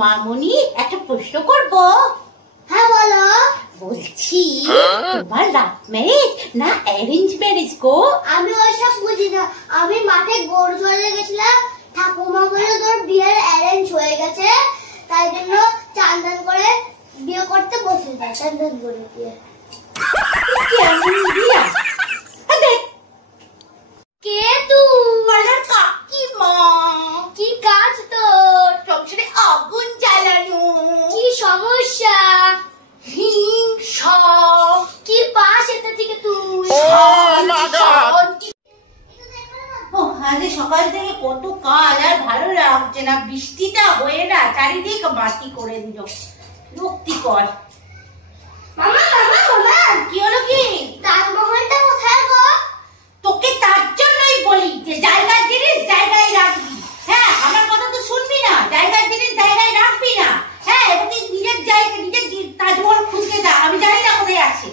মামনি একটা প্রশ্ন করব? হ্যাঁ বলো। বলছি তোমার লাভ ম্যারেজ না অ্যারেঞ্জ ম্যারেজ গো? আমি ওইসব বুঝি না। আমি মাঠে গরু চড়তে গেছিলাম, ঠাকুমা বলল তোর বিয়ের অ্যারেঞ্জ হয়ে গেছে, তাই জন্য চান্দান করে বিয়ে করতে বসে যায়। চান্দান করে দিয়ে কেমন বিয়া? কে তুই? কাকিমা। কি কাজ তোর? সংসারে আগুন জ্বালানো। কি সমস্যা? হিংসা। কি পাস এটা থেকে তুই? আজ সকাল থেকে কত কাজ, আর ভালো লাগছে না। বৃষ্টিটা হয়ে না চারিদিক মাটি করে দিল, বিরক্তিকর। মামা মামা মামা, কি হলো? কি তাজমহলটা কোথায় গো? তোকে তার জন্যই বলি যে জায়গার জিনিস জায়গায় রাখবি। হ্যাঁ, আমার কথা তো শুনবি না। জায়গার জিনিস জায়গায় রাখবি না। হ্যাঁ, এবং নিজের জায়গা নিজের তাজমহল খুঁজে যা। আমি জানি না কোথায় আছে।